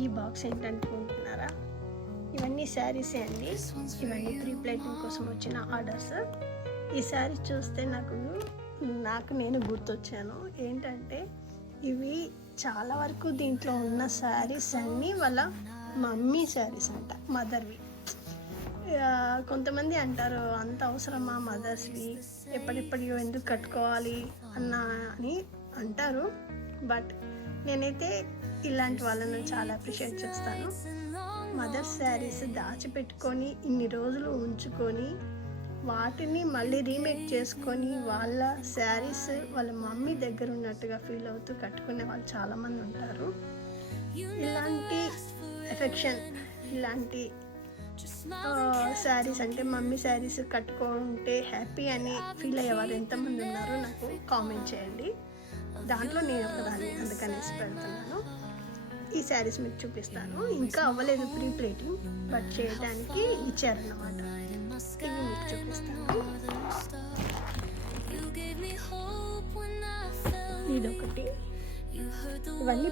ఈ బాక్స్ ఏంటనుకుంటున్నారా? ఇవన్నీ శారీసే అండి. ఇవన్నీ ప్రీ ప్లేటింగ్ కోసం వచ్చిన ఆర్డర్స్. ఈ శారీ చూస్తే నాకు నేను గుర్తొచ్చాను. ఏంటంటే ఇవి చాలా వరకు దీంట్లో ఉన్న శారీస్ అన్నీ వాళ్ళ మమ్మీ శారీస్ అంట, మదర్వి. కొంతమంది అంటారు, అంత అవసరమా మదర్స్వి, ఎప్పటిప్పటికో ఎందుకు కట్టుకోవాలి అని అంటారు. బట్ నేనైతే ఇలాంటి వాళ్ళను చాలా అప్రిషియేట్ చేస్తాను. మదర్స్ శారీస్ దాచిపెట్టుకొని ఇన్ని రోజులు ఉంచుకొని వాటిని మళ్ళీ రీమేక్ చేసుకొని వాళ్ళ శారీస్ వాళ్ళ మమ్మీ దగ్గర ఉన్నట్టుగా ఫీల్ అవుతూ కట్టుకునే వాళ్ళు చాలామంది ఉంటారు. ఇలాంటి ఎఫెక్షన్, ఇలాంటి శారీస్ అంటే మమ్మీ శారీస్ కట్టుకుంటే హ్యాపీ అని ఫీల్ అయ్యేవారు ఎంతమంది ఉన్నారో నాకు కామెంట్ చేయండి. దాంట్లో నేను ఒకదాన్ని, అందుకనేసి పెడుతున్నాను. ఈ శారీస్ మీకు చూపిస్తాను. ఇంకా అవ్వలేదు ప్రీ ప్లేటింగ్, బట్ చేయడానికి ఇచ్చారన్నమాట. ఇవి మీకు చూపిస్తాను. ఇదొకటి. ఇవన్నీ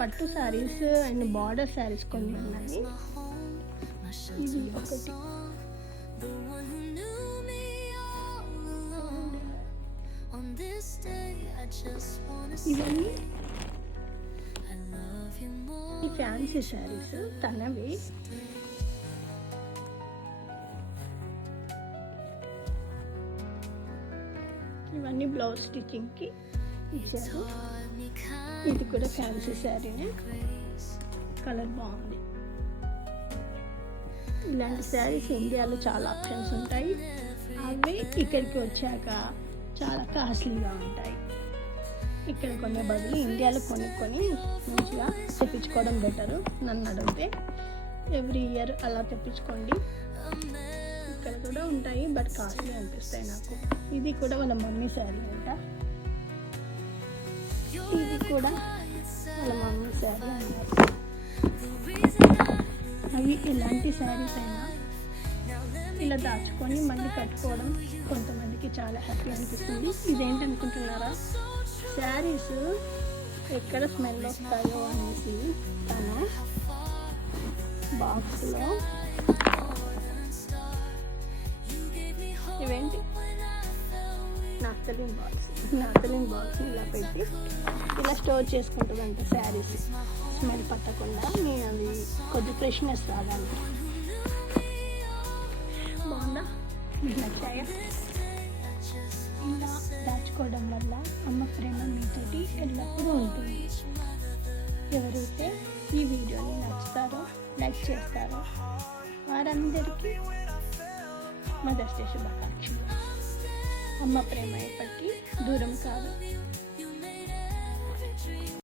పట్టు శారీస్ అండ్ బార్డర్ శారీస్ కొన్ని ఉన్నాయి. ఇది ఒకటి. ఇవన్నీ ఈ ఫ్యాన్సీ శారీస్ తనవి. ఇవన్నీ బ్లౌజ్ స్టిచ్చింగ్కి ఇచ్చారు. ఇది కూడా ఫ్యాన్సీ శారీనే, కలర్ బాగుంది. ఇలాంటి శారీస్ ఇండియాలో చాలా ఆప్షన్స్ ఉంటాయి. అవి ఇక్కడికి వచ్చాక చాలా కాస్ట్లీగా ఉంటాయి. ఇక్కడ కొనే బదులు ఇండియాలో కొనుక్కొని మంచిగా తెప్పించుకోవడం బెటరు. నన్ను అడిగితే ఎవ్రీ ఇయర్ అలా తెప్పించుకోండి. ఇక్కడ కూడా ఉంటాయి, బట్ కాస్ట్లీ అనిపిస్తాయి నాకు. ఇది కూడా వాళ్ళ మమ్మీ శారీ అంట. ఇది కూడా వాళ్ళ మమ్మీ శారీ అన్నారు. అవి ఎలాంటి శారీస్ అయినా ఇలా దాచుకొని మళ్ళీ కట్టుకోవడం కొంతమందికి చాలా హ్యాపీ అనిపిస్తుంది. ఇదేంటనుకుంటున్నారా? శారీస్ ఎక్కడ స్మెల్ వస్తాయో అనేసి తన బాక్స్లో ఇవేంటి నాప్థలిన్ బాక్స్ని ఇలా పెట్టి ఇలా స్టోర్ చేసుకుంటుందంట. శారీస్ స్మెల్ పట్టకుండా అది కొద్ది ఫ్రెష్నెస్ రావాలి. బాగుందా? నచ్చాయా? ఇలా దాచుకోవడం వల్ల అమ్మ ప్రేమ మీతోటి ఎల్లప్పుడూ ఉంటుంది. ఎవరైతే ఈ వీడియోని నచ్చుతారో, లైక్ చేస్తారో వారందరికీ మదర్స్ డే శుభాకాంక్షలు. అమ్మ ప్రేమ ఎప్పటికీ దూరం కాదు.